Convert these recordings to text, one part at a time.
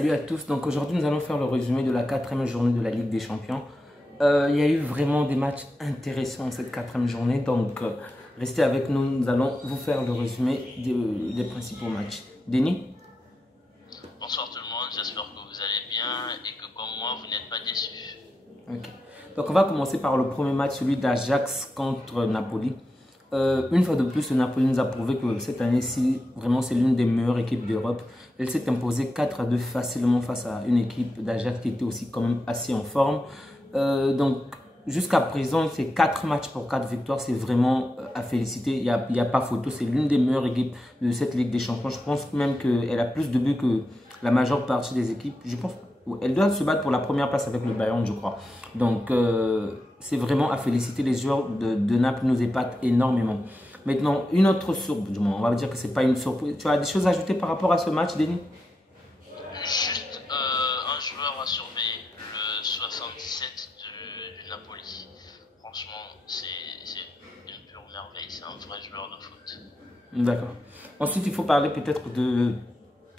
Salut à tous, donc aujourd'hui nous allons faire le résumé de la quatrième journée de la Ligue des Champions. Il y a eu vraiment des matchs intéressants cette quatrième journée, donc restez avec nous, nous allons vous faire le résumé des principaux matchs. Denis? Bonsoir tout le monde, j'espère que vous allez bien et que comme moi vous n'êtes pas déçus. Ok, donc on va commencer par le premier match, celui d'Ajax contre Napoli. Une fois de plus, le Napoli nous a prouvé que cette année-ci, vraiment, c'est l'une des meilleures équipes d'Europe. Elle s'est imposée 4-2 facilement face à une équipe d'Ajax qui était aussi quand même assez en forme. Donc, jusqu'à présent, c'est 4 matchs pour 4 victoires. C'est vraiment à féliciter. Il n'y a pas photo. C'est l'une des meilleures équipes de cette Ligue des Champions. Je pense même qu'elle a plus de buts que la majeure partie des équipes. Je pense elle doit se battre pour la première place avec le Bayern, je crois. Donc, c'est vraiment à féliciter. Les joueurs de Naples nous épatent énormément. Maintenant, une autre surprise, on va dire que ce n'est pas une surprise. Tu as des choses à ajouter par rapport à ce match, Denis? Juste un joueur à surveiller, le 77 du Napoli. Franchement, c'est une pure merveille, c'est un vrai joueur de foot. D'accord. Ensuite, il faut parler peut-être de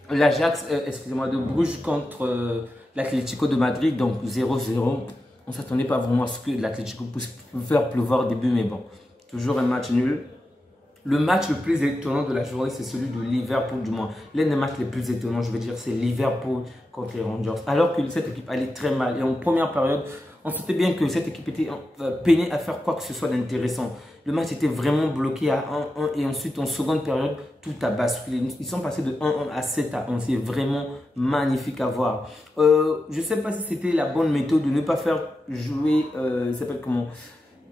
l'Ajax, excusez-moi, de Bruges contre l'Atlético de Madrid, donc 0-0. On ne s'attendait pas vraiment à ce que l'Atlético puisse faire pleuvoir au début, mais bon, toujours un match nul. Le match le plus étonnant de la journée, c'est celui de Liverpool, du moins. L'un des matchs les plus étonnants, je veux dire, c'est Liverpool contre les Rangers. Alors que cette équipe allait très mal. Et en première période, on sentait bien que cette équipe était peinée à faire quoi que ce soit d'intéressant. Le match était vraiment bloqué à 1-1 et ensuite en seconde période, tout a basculé. Ils sont passés de 1-1 à 7-1. C'est vraiment magnifique à voir. Je ne sais pas si c'était la bonne méthode de ne pas faire jouer, il s'appelle comment,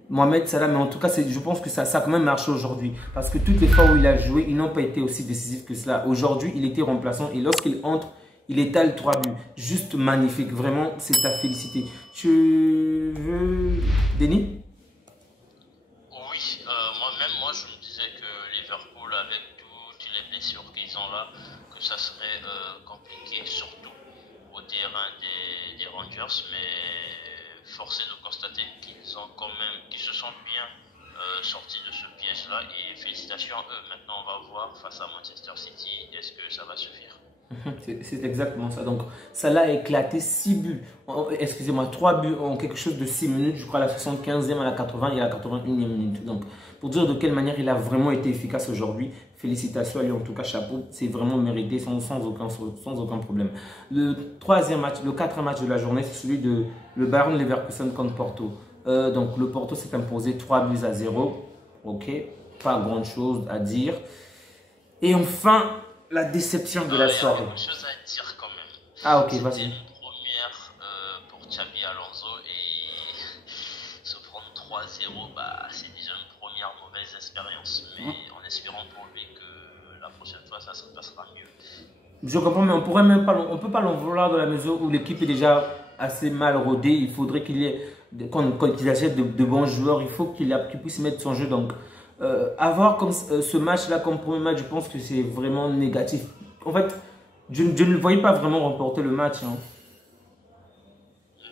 Mohamed Salah, mais en tout cas, je pense que ça a quand même marché aujourd'hui. Parce que toutes les fois où il a joué, ils n'ont pas été aussi décisifs que cela. Aujourd'hui, il était remplaçant et lorsqu'il entre, il étale 3 buts. Juste magnifique. Vraiment, c'est à féliciter. Tu veux... Denis? Oui, moi je me disais que Liverpool, avec toutes les blessures qu'ils ont là, que ça serait compliqué, surtout au terrain des Rangers, mais force est de constater qu'ils se sont bien sortis de ce piège-là et félicitations à eux. Maintenant, on va voir face à Manchester City, est-ce que ça va suffire? C'est exactement ça. Donc, Salah a éclaté 6 buts, excusez-moi, 3 buts en quelque chose de 6 minutes, je crois à la 75e, à la 80 et à la 81e minute. Donc, pour dire de quelle manière il a vraiment été efficace aujourd'hui, félicitations à lui, en tout cas, chapeau, c'est vraiment mérité sans aucun problème. Le troisième match, le quatrième match de la journée, c'est celui de le Bayern Leverkusen contre Porto. Donc, le Porto s'est imposé 3-0. Ok, pas grand chose à dire. Et enfin, la déception de la soirée. Il y a quelque chose à dire quand même. Ah ok, C'était vas-y. une première pour Xabi Alonso et se prendre 3-0, c'est déjà une première mauvaise expérience. Mais en espérant pour lui que la prochaine fois ça se passera mieux. Je comprends, mais on peut pas l'en vouloir dans la mesure où l'équipe est déjà assez mal rodée. Il faudrait quand il achète de bons joueurs, il faut qu'il puisse mettre son jeu. Donc, avoir comme ce match-là comme premier match, je pense que c'est vraiment négatif. En fait, je ne le voyais pas vraiment remporter le match. Hein.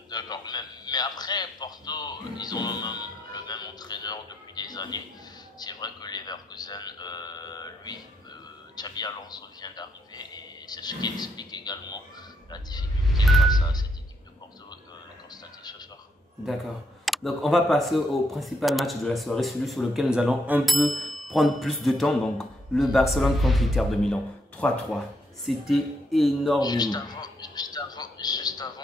D'accord, mais après Porto, ils ont le même entraîneur depuis des années. C'est vrai que Leverkusen, Xabi Alonso vient d'arriver et c'est ce qui explique également la difficulté face à cette équipe de Porto constatée ce soir. D'accord. Donc, on va passer au principal match de la soirée, celui sur lequel nous allons un peu prendre plus de temps. Donc, le Barcelone contre l'Inter de Milan. 3-3. C'était énorme. Juste avant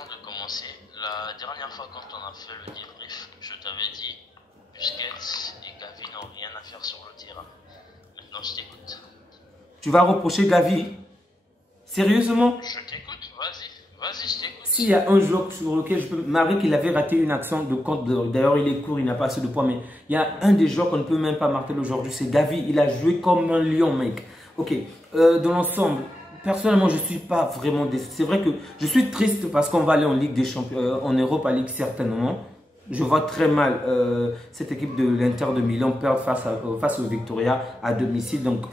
de commencer, la dernière fois quand on a fait le débrief, je t'avais dit Busquets et Gavi n'ont rien à faire sur le terrain. Maintenant, je t'écoute. Tu vas reprocher Gavi? Sérieusement? Je t'écoute, vas-y, je t'écoute. S'il y a un joueur sur lequel je peux... Marie, qu'il avait raté une action de compte, d'ailleurs il est court, il n'a pas assez de poids, mais il y a un des joueurs qu'on ne peut même pas marteler aujourd'hui, c'est Gavi. Il a joué comme un lion, mec. Ok, dans l'ensemble, personnellement, je ne suis pas vraiment déçu. C'est vrai que je suis triste parce qu'on va aller en Ligue des Champions, en Europa League certainement. Je vois très mal cette équipe de l'Inter de Milan perdre face au Victoria à domicile. Donc,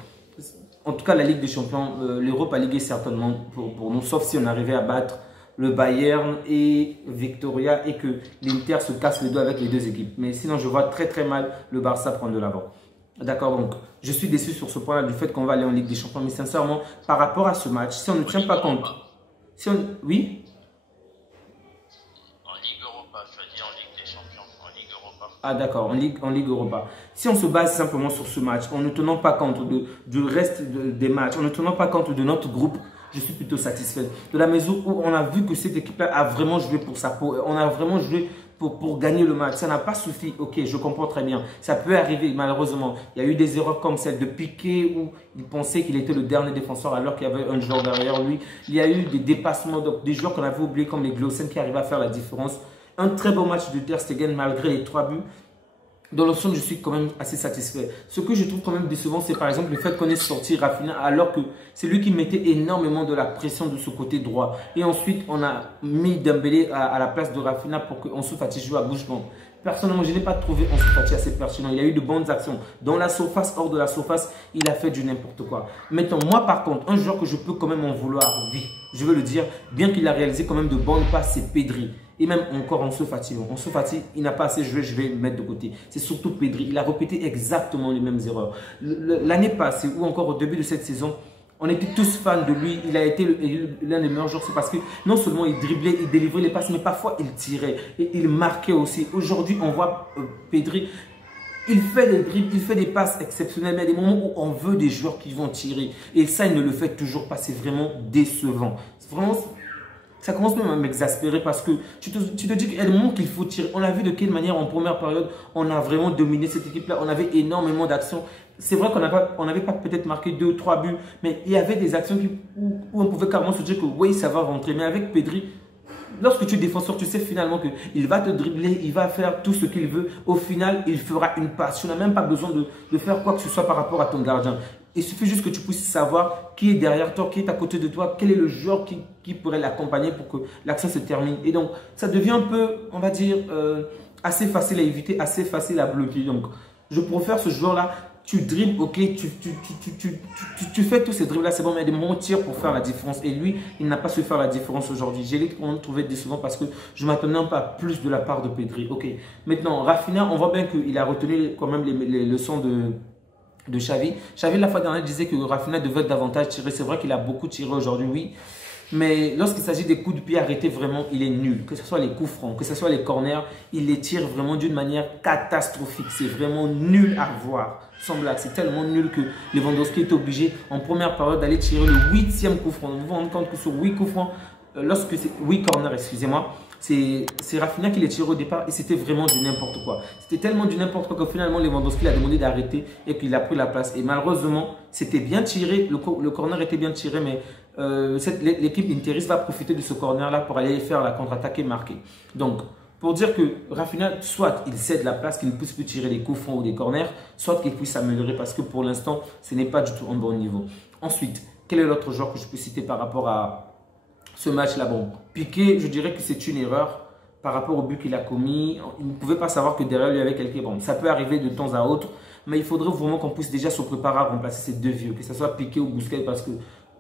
en tout cas, la Ligue des Champions, l'Europa League est certainement pour nous, sauf si on arrivait à battre le Bayern et Victoria et que l'Inter se casse les doigts avec les deux équipes. Mais sinon, je vois très mal le Barça prendre de l'avant. D'accord, donc je suis déçu sur ce point-là du fait qu'on va aller en Ligue des Champions. Mais sincèrement, par rapport à ce match, si on ne tient pas compte, Oui. En Ligue Europa, je veux dire en Ligue des Champions, en Ligue Europa. Ah d'accord, en Ligue Europa. Si on se base simplement sur ce match, en ne tenant pas compte du reste des matchs, en ne tenant pas compte de notre groupe, je suis plutôt satisfait. De la mesure où on a vu que cette équipe-là a vraiment joué pour sa peau. On a vraiment joué pour gagner le match. Ça n'a pas suffi. Ok, je comprends très bien. Ça peut arriver, malheureusement. Il y a eu des erreurs comme celle de Piqué où il pensait qu'il était le dernier défenseur alors qu'il y avait un joueur derrière lui. Il y a eu des dépassements, donc des joueurs qu'on avait oubliés comme les Glossen qui arrivaient à faire la différence. Un très beau match de Ter Stegen malgré les 3 buts. Dans l'ensemble, je suis quand même assez satisfait. Ce que je trouve quand même décevant, c'est par exemple le fait qu'on ait sorti Rafinha alors que c'est lui qui mettait énormément de la pression de ce côté droit. Et ensuite, on a mis Dembélé à la place de Rafinha pour qu'Ansu Fati joue à gauche. Bon, personnellement, je n'ai pas trouvé Ansu Fati assez pertinent. Il y a eu de bonnes actions. Dans la surface, hors de la surface, il a fait du n'importe quoi. Maintenant, moi par contre, un joueur que je peux quand même en vouloir, oui, je veux le dire, bien qu'il a réalisé quand même de bonnes passes, c'est Pedri. Et même encore Ansu Fati. Ansu Fati, il n'a pas assez joué, je vais le mettre de côté. C'est surtout Pedri. Il a répété exactement les mêmes erreurs. L'année passée, ou encore au début de cette saison, on était tous fans de lui. Il a été l'un des meilleurs joueurs. C'est parce que non seulement il driblait, il délivrait les passes, mais parfois il tirait. Et il marquait aussi. Aujourd'hui, on voit Pedri. Il fait des dribbles, il fait des passes exceptionnelles, mais il y a des moments où on veut des joueurs qui vont tirer. Et ça, il ne le fait toujours pas. C'est vraiment décevant. C'est vraiment... Ça commence même à m'exaspérer parce que tu te dis qu'il y a des moments qu'il faut tirer. On a vu de quelle manière en première période, on a vraiment dominé cette équipe-là. On avait énormément d'actions. C'est vrai qu'on n'avait pas peut-être marqué 2 ou 3 buts, mais il y avait des actions où on pouvait carrément se dire que oui, ça va rentrer. Mais avec Pedri, lorsque tu es défenseur, tu sais finalement qu'il va te dribbler, il va faire tout ce qu'il veut. Au final, il fera une passe. Tu n'as même pas besoin de faire quoi que ce soit par rapport à ton gardien. Il suffit juste que tu puisses savoir qui est derrière toi, qui est à côté de toi, quel est le joueur qui pourrait l'accompagner pour que l'action se termine. Et donc, ça devient un peu, on va dire, assez facile à éviter, assez facile à bloquer. Donc, je préfère ce joueur-là. Tu dribbles, ok, tu fais tous ces dribbles-là, c'est bon, mais il y a des moments où tire pour faire la différence. Et lui, il n'a pas su faire la différence aujourd'hui. J'ai trouvé décevant parce que je ne m'attendais pas à plus de la part de Pedri. Ok, maintenant, Rafinha, on voit bien qu'il a retenu quand même les leçons de Xavi. Xavi, la fois dernière, disait que Rafinha devait davantage tirer. C'est vrai qu'il a beaucoup tiré aujourd'hui, oui. Mais lorsqu'il s'agit des coups de pied arrêtés, vraiment, il est nul. Que ce soit les coups francs, que ce soit les corners, il les tire vraiment d'une manière catastrophique. C'est vraiment nul à voir. Sans blague, c'est tellement nul que Lewandowski est obligé, en première période, d'aller tirer le 8e coup franc. Vous vous rendez compte que sur 8 coups francs, 8 corners, excusez-moi, c'est Rafinha qui les tire au départ et c'était vraiment du n'importe quoi. C'était tellement du n'importe quoi que finalement Lewandowski a demandé d'arrêter et qu'il a pris la place. Et malheureusement, c'était bien tiré, le corner était bien tiré, mais l'équipe interiste va profiter de ce corner-là pour aller faire la contre-attaque et marquer. Donc, pour dire que Rafinha, soit il cède la place, qu'il ne puisse plus tirer des coups francs ou des corners, soit qu'il puisse s'améliorer parce que pour l'instant, ce n'est pas du tout un bon niveau. Ensuite, quel est l'autre joueur que je peux citer par rapport à ce match-là? Bon, Piqué, je dirais que c'est une erreur par rapport au but qu'il a commis. Il ne pouvait pas savoir que derrière lui, il y avait quelqu'un. Bon, ça peut arriver de temps à autre, mais il faudrait vraiment qu'on puisse déjà se préparer à remplacer ces deux vieux, que ce soit Piqué ou Busquets, parce que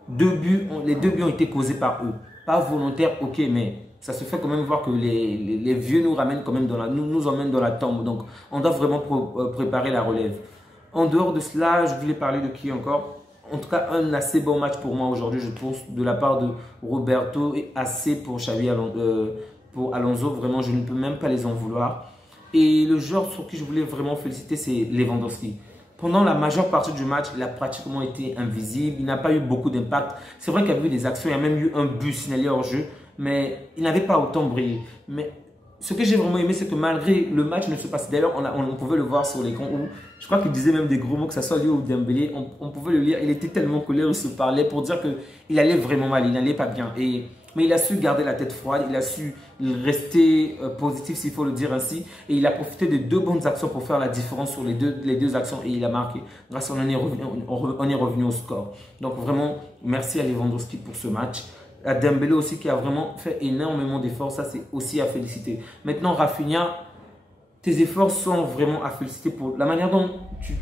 les deux buts ont été causés par eux. Pas volontaire, ok, mais ça se fait quand même voir que les vieux nous ramènent quand même nous emmènent dans la tombe. Donc, on doit vraiment préparer la relève. En dehors de cela, je voulais parler de qui encore? En tout cas, un assez bon match pour moi aujourd'hui, je pense, de la part de Roberto et assez pour Xavi pour Alonso. Vraiment, je ne peux même pas les en vouloir. Et le joueur sur qui je voulais vraiment féliciter, c'est Lewandowski. Pendant la majeure partie du match, il a pratiquement été invisible. Il n'a pas eu beaucoup d'impact. C'est vrai qu'il y a eu des actions, il y a même eu un but signalé hors jeu, mais il n'avait pas autant brillé. Mais ce que j'ai vraiment aimé, c'est que malgré le match ne se passe, d'ailleurs, on pouvait le voir sur l'écran où je crois qu'il disait même des gros mots, que ce soit lui ou Dembélé, on pouvait le lire. Il était tellement colère, il se parlait pour dire qu'il allait vraiment mal, il n'allait pas bien. Mais il a su garder la tête froide, il a su rester positif, s'il faut le dire ainsi. Et il a profité de 2 bonnes actions pour faire la différence sur les deux actions et il a marqué. Grâce à on est revenu au score. Donc vraiment, merci à Lewandowski pour ce match. À Dembélé aussi qui a vraiment fait énormément d'efforts, ça c'est aussi à féliciter. Maintenant Rafinha, tes efforts sont vraiment à féliciter pour la manière dont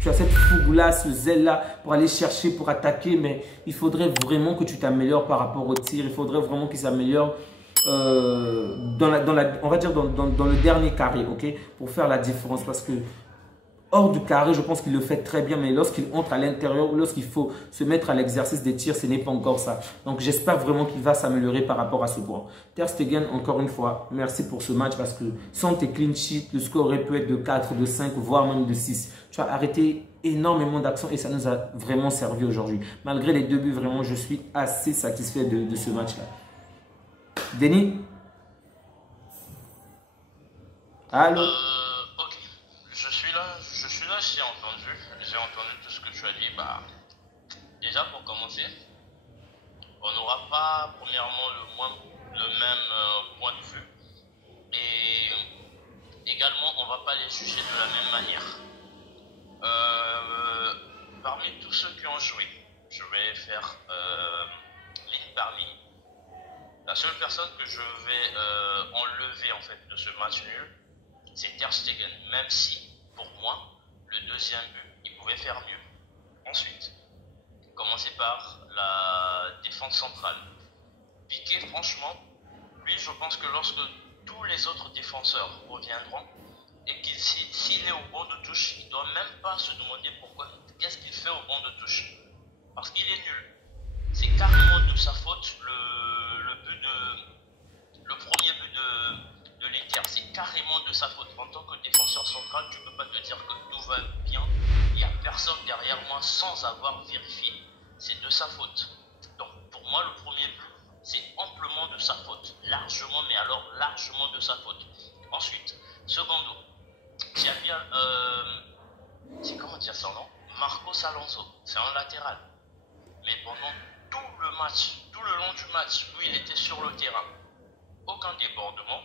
tu as cette fougue-là, ce zèle-là pour aller chercher, pour attaquer, mais il faudrait vraiment que tu t'améliores par rapport au tir, il faudrait vraiment qu'il s'améliore on va dire dans le dernier carré, ok, pour faire la différence parce que hors du carré, je pense qu'il le fait très bien, mais lorsqu'il entre à l'intérieur, lorsqu'il faut se mettre à l'exercice des tirs, ce n'est pas encore ça. Donc j'espère vraiment qu'il va s'améliorer par rapport à ce point. Ter Stegen, encore une fois, merci pour ce match parce que sans tes clean sheets, le score aurait pu être de 4, de 5, voire même de 6. Tu as arrêté énormément d'actions et ça nous a vraiment servi aujourd'hui. Malgré les 2 buts, vraiment, je suis assez satisfait de ce match-là. Denis? Allô? Ok, j'ai entendu tout ce que tu as dit. Bah, déjà pour commencer, on n'aura pas premièrement le même point de vue et également on ne va pas les juger de la même manière. Parmi tous ceux qui ont joué, je vais faire ligne par ligne. La seule personne que je vais enlever en fait de ce match nul, c'est Ter Stegen, même si, pour moi, le deuxième but, il pouvait faire mieux. Ensuite, commencer par la défense centrale. Piqué, franchement, lui, je pense que lorsque tous les autres défenseurs reviendront, et qu'il s'il est au banc de touche, il ne doit même pas se demander pourquoi, qu'est-ce qu'il fait au banc de touche. Parce qu'il est nul. C'est carrément de sa faute le premier but de l'Inter, c'est carrément de sa faute. En tant que défenseur central, tu ne peux pas te dire que tout va bien. Il n'y a personne derrière moi sans avoir vérifié. C'est de sa faute. Donc pour moi, le premier but, c'est amplement de sa faute. Largement, mais alors largement de sa faute. Ensuite, secondo, c'est comment dire ça, non? Marcos Alonso, c'est un latéral. Mais pendant tout le match, tout le long du match, où il était sur le terrain, aucun débordement,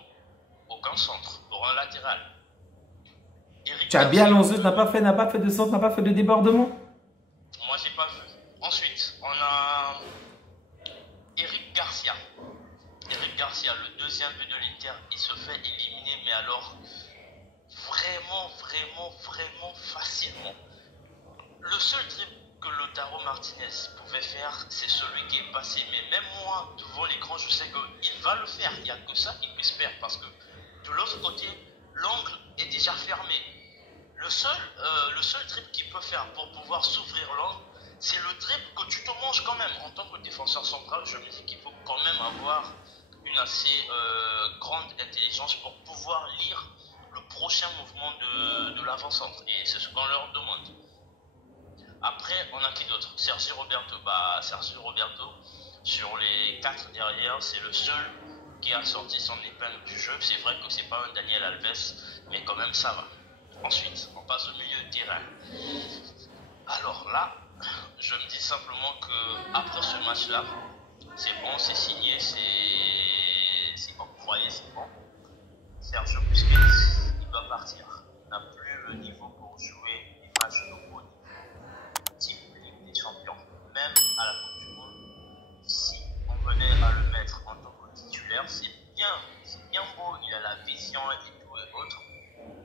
aucun centre pour un latéral. Xabi Alonso n'a pas fait de centre, n'a pas fait de débordement. Moi, j'ai pas vu. Ensuite, on a Eric Garcia. Eric Garcia, le deuxième but de l'Inter, il se fait éliminer, mais alors vraiment facilement. Le seul dribble que Lautaro Martinez pouvait faire, c'est celui qui est passé. Mais même moi, devant l'écran, je sais qu'il va le faire. Il n'y a que ça qu'il puisse faire parce que de l'autre côté, l'angle est déjà fermé. Le seul dribble qu'il peut faire pour pouvoir s'ouvrir l'angle, c'est le dribble que tu te manges quand même. En tant que défenseur central, je me dis qu'il faut quand même avoir une assez grande intelligence pour pouvoir lire le prochain mouvement de l'avant-centre. Et c'est ce qu'on leur demande. Après, on a qui d'autre? Sergio Roberto. Sergio Roberto, sur les 4 derrière, c'est le seul qui a sorti son épingle du jeu. C'est vrai que c'est pas un Daniel Alves, mais quand même ça va. Ensuite, on passe au milieu de terrain. Alors là, je me dis simplement que après ce match-là, c'est bon, c'est signé, c'est octroyé, c'est bon. Sergio Busquets, il doit partir. Il n'a plus le niveau pour jouer des matchs de haut niveau. Type Ligue des Champions, même à la Coupe du Monde, si on venait à le mettre en tant que titulaire, c'est bien beau, il a la vision et tout et autres.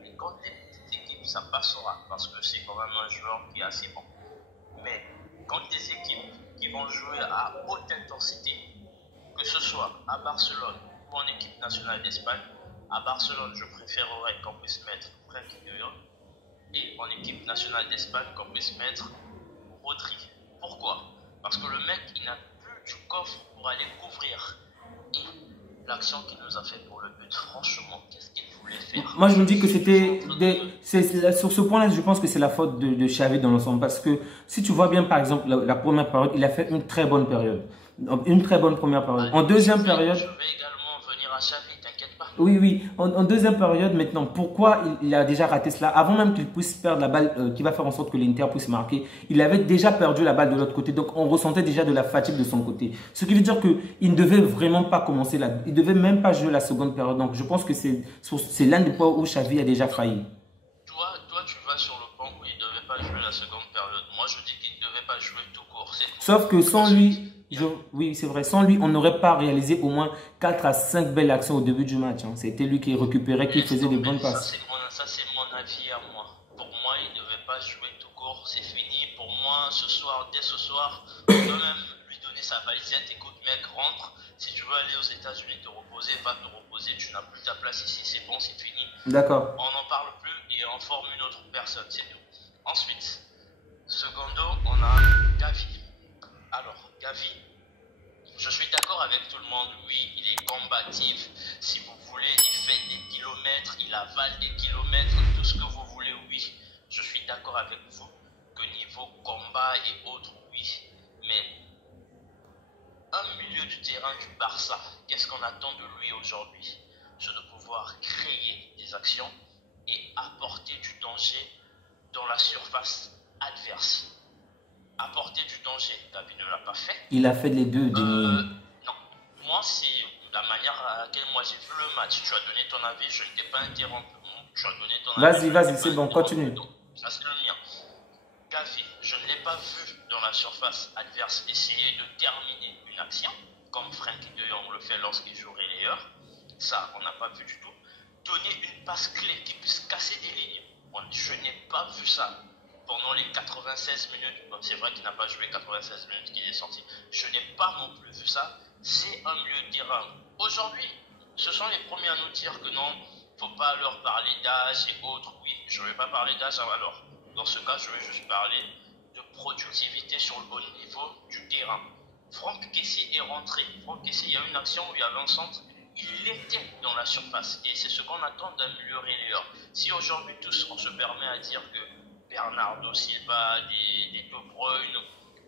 Mais quand les petites équipes, ça passera parce que c'est quand même un joueur qui est assez bon. Mais quand des équipes qui vont jouer à haute intensité, que ce soit à Barcelone ou en équipe nationale d'Espagne, à Barcelone, je préférerais qu'on puisse mettre Frenkie de Jong et en équipe nationale d'Espagne, qu'on puisse mettre Rodri. Pourquoi? Parce que le mec, il n'a plus du coffre pour aller couvrir. Et l'action qu'il nous a fait pour le but, franchement, qu'est-ce qu'il voulait faire? Moi, je me dis que c'était sur ce point-là, je pense que c'est la faute de Xavi dans l'ensemble. Parce que si tu vois bien, par exemple, la première période, il a fait une très bonne période. Une très bonne première période. En deuxième période... Je vais également venir à Xavi, t'inquiète pas. Oui. En deuxième période, maintenant, pourquoi il a déjà raté cela? Avant même qu'il puisse perdre la balle, qui va faire en sorte que l'Inter puisse marquer, il avait déjà perdu la balle de l'autre côté. Donc, on ressentait déjà de la fatigue de son côté. Ce qui veut dire qu'il ne devait vraiment pas commencer là. Il ne devait même pas jouer la seconde période. Donc, je pense que c'est l'un des points où Xavi a déjà failli. Toi, tu vas sur le point où il ne devait pas jouer la seconde période. Moi, je dis qu'il ne devait pas jouer tout court. Sauf que sans lui... Oui, c'est vrai. Sans lui, on n'aurait pas réalisé au moins 4 à 5 belles actions au début du match. C'était lui qui récupérait, qui faisait des bonnes passes. Ça, c'est mon avis à moi. Pour moi, il ne devait pas jouer tout court. C'est fini. Pour moi, dès ce soir, on peut même lui donner sa valisette. Écoute, mec, rentre. Si tu veux aller aux États-Unis te reposer, va te reposer. Tu n'as plus ta place ici. C'est bon, c'est fini. D'accord. On n'en parle plus et en forme une autre personne, c'est tout. Ensuite, secondo, on a Gavi. Alors, Gavi, je suis d'accord avec tout le monde, oui, il est combatif. Si vous voulez, il fait des kilomètres, il avale des kilomètres, tout ce que vous voulez, oui. Je suis d'accord avec vous que niveau combat et autres, oui. Mais un milieu du terrain du Barça, qu'est-ce qu'on attend de lui aujourd'hui? C'est de pouvoir créer des actions et apporter du danger dans la surface adverse. Apporter du danger, Gavi ne l'a pas fait. Il a fait les deux. Non, moi c'est la manière à laquelle moi j'ai vu le match. Tu as donné ton avis, je ne t'ai pas interrompu. Tu as donné ton avis. Vas-y, c'est bon, continue. Ça c'est le mien. Gavi, je ne l'ai pas vu dans la surface adverse essayer de terminer une action, comme Frenkie de Jong le fait lorsqu'il joue relayeur. Ça, on n'a pas vu du tout. Donner une passe clé qui puisse casser des lignes. Je n'ai pas vu ça pendant les 96 minutes. Bon, c'est vrai qu'il n'a pas joué 96 minutes qu'il est sorti. Je n'ai pas non plus vu ça. C'est un milieu de terrain. Aujourd'hui, ce sont les premiers à nous dire que non, il ne faut pas leur parler d'âge et autres. Oui, je ne vais pas parler d'âge. Alors, dans ce cas, je vais juste parler de productivité sur le haut niveau du terrain. Franck Kessié est rentré. Franck Kessié, il y a une action où il y avait un centre. Il était dans la surface et c'est ce qu'on attend d'un milieu relayeur. Si aujourd'hui tous on se permet à dire que Bernardo Silva, des De Bruyne,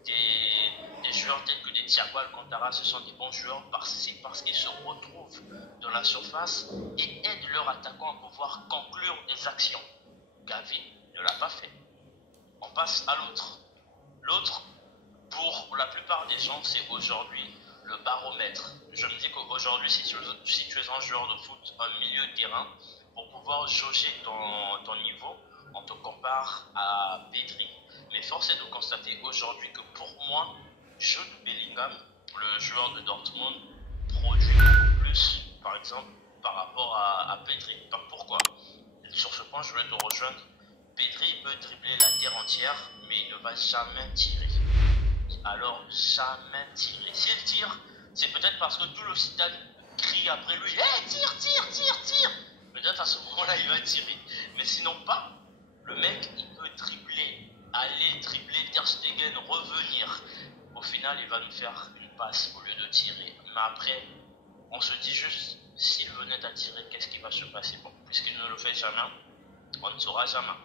des joueurs tels que des Thiago Alcantara, ce sont des bons joueurs, c'est parce qu'ils se retrouvent dans la surface et aident leurs attaquants à pouvoir conclure des actions. Gavi ne l'a pas fait. On passe à l'autre. L'autre, pour la plupart des gens, c'est aujourd'hui le baromètre. Je me dis qu'aujourd'hui, si tu es un joueur de foot, un milieu de terrain, pour pouvoir jauger ton niveau, on te compare à Pedri. Mais force est de constater aujourd'hui que pour moi, Jude Bellingham, le joueur de Dortmund, produit beaucoup plus, par exemple, par rapport à Pedri. Donc pourquoi? Sur ce point, je vais te rejoindre. Pedri peut dribbler la terre entière, mais il ne va jamais tirer. Alors, jamais tirer. S'il tire, c'est peut-être parce que tout le stade crie après lui, hey, tire, tire, tire, tire. Peut-être à ce moment-là, il va tirer. Mais sinon pas. Le mec, il peut dribbler, aller dribbler Ter Stegen, revenir. Au final, il va nous faire une passe au lieu de tirer. Mais après, on se dit juste, s'il venait à tirer, qu'est-ce qui va se passer? Bon, puisqu'il ne le fait jamais, on ne saura jamais.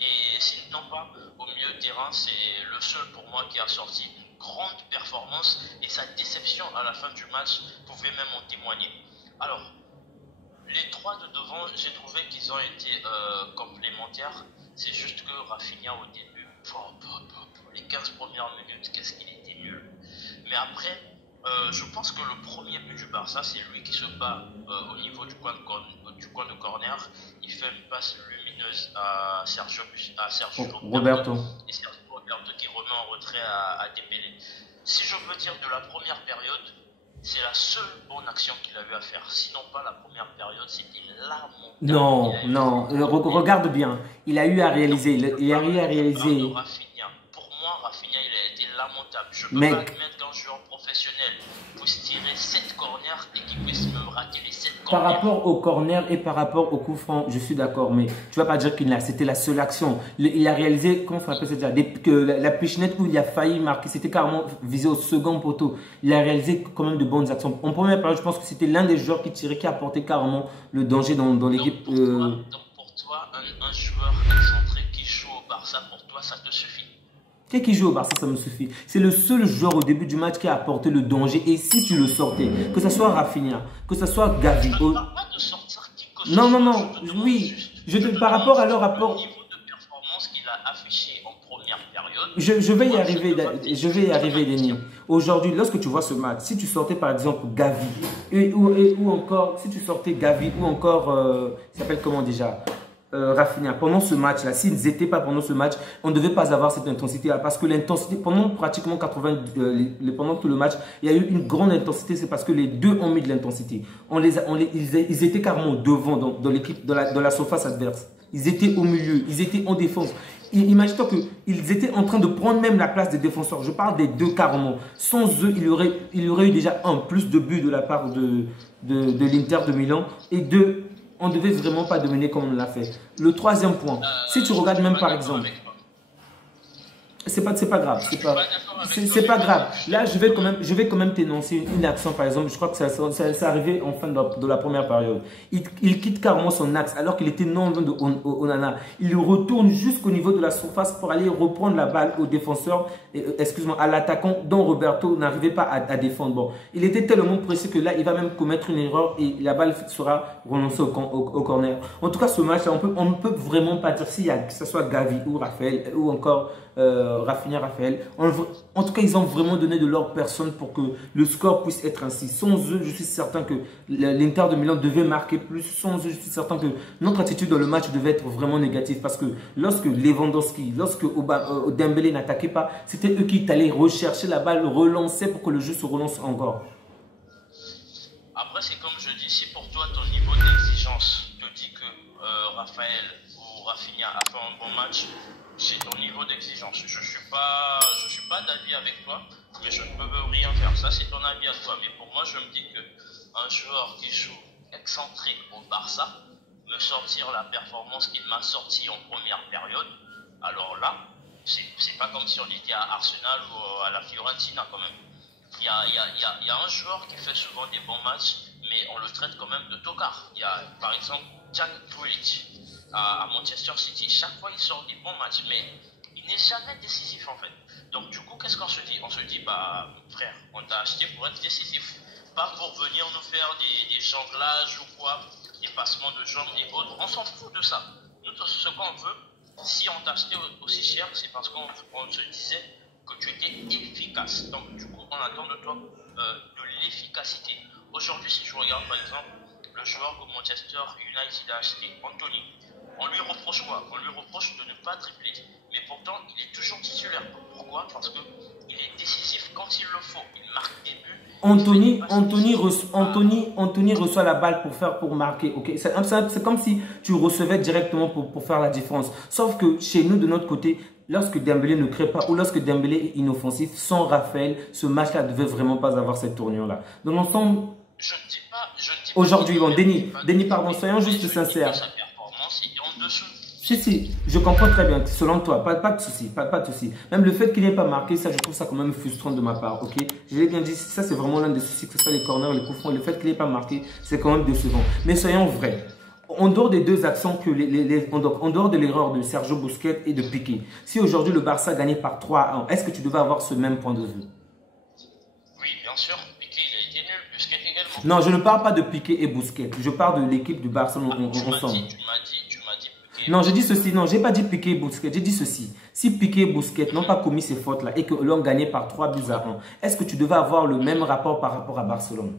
Et sinon pas, au milieu de terrain, c'est le seul pour moi qui a sorti une grande performance et sa déception à la fin du match pouvait même en témoigner. Alors, les trois de devant, j'ai trouvé qu'ils ont été complémentaires. C'est juste que Rafinha au début, les 15 premières minutes, qu'est-ce qu'il était nul. Mais après, je pense que le premier but du Barça, c'est lui qui se bat au niveau du coin de corner. Il fait une passe lumineuse à Sergio Roberto. Et Sergio Roberto qui remet en retrait à Dembélé. Si je veux dire de la première période, c'est la seule bonne action qu'il a eu à faire. Sinon pas la première période, c'était lamentable. Non, regarde bien. Il a eu à réaliser. Il a eu à réaliser. Pour moi, Rafinha, il a été lamentable. Je peux pas admettre qu'un joueur professionnel puisse tirer 7 corners et qu'il puisse me rater les 7 corners. Par rapport au corner et par rapport au coup franc, je suis d'accord, mais tu vas pas dire qu'il c'était la seule action. Il a réalisé, comment on appelle ça déjà, que la pichenette où il a failli marquer, c'était carrément visé au second poteau. Il a réalisé quand même de bonnes actions. En première période, je pense que c'était l'un des joueurs qui tirait, qui apportait carrément le danger dans l'équipe. Donc pour toi, un joueur excentré qui joue au Barça, pour toi, ça te suffit? Qui joue au Barça, ça me suffit. C'est le seul joueur au début du match qui a apporté le danger. Et si tu le sortais, que ce soit Rafinha, que ce soit Gavi. Je ne parle pas de sortir qui que ce non, soit. Oui. Par rapport à leur rapport. Le niveau de performance qu'il a affiché en première période. Je vais y arriver, Denis. Aujourd'hui, lorsque tu vois ce match, si tu sortais par exemple Gavi, ou encore, si tu sortais Gavi, ou encore, il s'appelle comment déjà, Rafinha, pendant ce match-là, s'ils n'étaient pas pendant ce match, on ne devait pas avoir cette intensité-là. Parce que l'intensité, pendant pratiquement 80, pendant tout le match, il y a eu une grande intensité. C'est parce que les deux ont mis de l'intensité. Ils étaient carrément devant dans l'équipe, dans la surface adverse. Ils étaient au milieu, ils étaient en défense. Imagine-toi qu'ils étaient en train de prendre même la place des défenseurs. Je parle des deux carrément. Sans eux, il y aurait eu déjà un plus de but de la part de l'Inter de Milan et deux. On ne devait vraiment pas dominer comme on l'a fait. Le troisième point, si tu regardes même par exemple, c'est pas grave, c'est pas grave. Là, je vais quand même t'énoncer une action, par exemple, je crois que ça arrivé en fin de la première période. Il quitte carrément son axe alors qu'il était non loin de Onana. Il retourne jusqu'au niveau de la surface pour aller reprendre la balle au défenseur, excuse-moi, à l'attaquant dont Roberto n'arrivait pas à défendre. Bon, il était tellement précis que là, il va même commettre une erreur et la balle sera relancée au corner. En tout cas, ce match, on ne peut vraiment pas dire que ce soit Gavi ou Raphaël ou encore Rafinha, Raphaël. En tout cas, ils ont vraiment donné de leur personne pour que le score puisse être ainsi. Sans eux, je suis certain que l'Inter de Milan devait marquer plus. Sans eux, je suis certain que notre attitude dans le match devait être vraiment négative. Parce que lorsque Lewandowski, lorsque Dembélé n'attaquait pas, c'était eux qui allaient rechercher la balle, relancer pour que le jeu se relance encore. Après, c'est comme je dis, si pour toi, ton niveau d'exigence te dit que Raphaël ou Rafinha a fait un bon match, c'est ton niveau d'exigence. Je suis pas d'avis avec toi, mais je ne peux rien faire. Ça, c'est ton avis à toi. Mais pour moi, je me dis que un joueur qui joue excentrique au Barça me sortir la performance qu'il m'a sorti en première période, alors là, c'est pas comme si on était à Arsenal ou à la Fiorentina quand même. Il y a un joueur qui fait souvent des bons matchs, mais on le traite quand même de tocard. Il y a par exemple Jack Grealish à Manchester City. Chaque fois, il sort des bons matchs, mais il n'est jamais décisif en fait. Donc du coup, qu'est-ce qu'on se dit? On se dit, bah frère, on t'a acheté pour être décisif. Pas pour venir nous faire des jonglages ou quoi, des passements de jambes et autres. On s'en fout de ça. Nous, ce qu'on veut, si on t'a acheté aussi cher, c'est parce qu'on se disait que tu étais efficace. Donc du coup, on attend de toi de l'efficacité. Aujourd'hui, si je regarde par exemple le joueur que Manchester United a acheté, Anthony, on lui reproche quoi? On lui reproche de ne pas dribbler. Mais pourtant, il est toujours titulaire. Pourquoi? Parce qu'il est décisif quand il le faut. Il marque des buts. Anthony reçoit la balle pour marquer. Okay? C'est comme si tu recevais directement pour faire la différence. Sauf que chez nous, de notre côté, lorsque Dembélé ne crée pas ou lorsque Dembélé est inoffensif, sans Raphaël, ce match-là ne devait vraiment pas avoir cette tournure-là. Dans l'ensemble, aujourd'hui, bon, Denis, pardon, soyons juste sincères. Si, je comprends très bien, selon toi, pas de souci, pas de souci. Même le fait qu'il n'ait pas marqué, ça, je trouve ça quand même frustrant de ma part, ok? Je l'ai bien dit, ça c'est vraiment l'un des soucis, que ce soit les corners, les coups francs, le fait qu'il n'ait pas marqué, c'est quand même décevant. Mais soyons vrais. En dehors des deux actions, en dehors de l'erreur de Sergio Busquets et de Piqué, si aujourd'hui le Barça gagnait par 3-1, est-ce que tu devais avoir ce même point de vue? Oui, bien sûr, Piqué il a été nul, Busquets également. Non, je ne parle pas de Piqué et Busquets, je parle de l'équipe du Barcelone ensemble. Non, je dis ceci, non, je n'ai pas dit Piqué et Busquets, j'ai dit ceci. Si Piqué et Busquets n'ont pas commis ces fautes-là et que l'on gagnait par 3-1, est-ce que tu devais avoir le même rapport par rapport à Barcelone?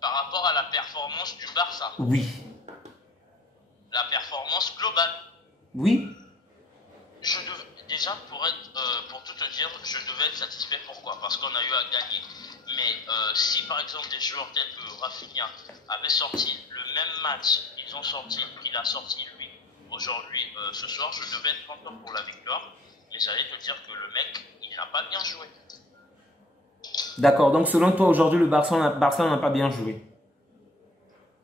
Par rapport à la performance du Barça? Oui. La performance globale? Oui. Déjà, pour tout te dire, je devais être satisfait. Pourquoi? Parce qu'on a eu à gagner. Mais si par exemple des joueurs tels que Rafinha avaient sorti le même match, il a sorti lui aujourd'hui, ce soir, je devais être content pour la victoire. Mais j'allais te dire que le mec, il n'a pas bien joué. D'accord, donc selon toi, aujourd'hui, le Barça n'a pas bien joué.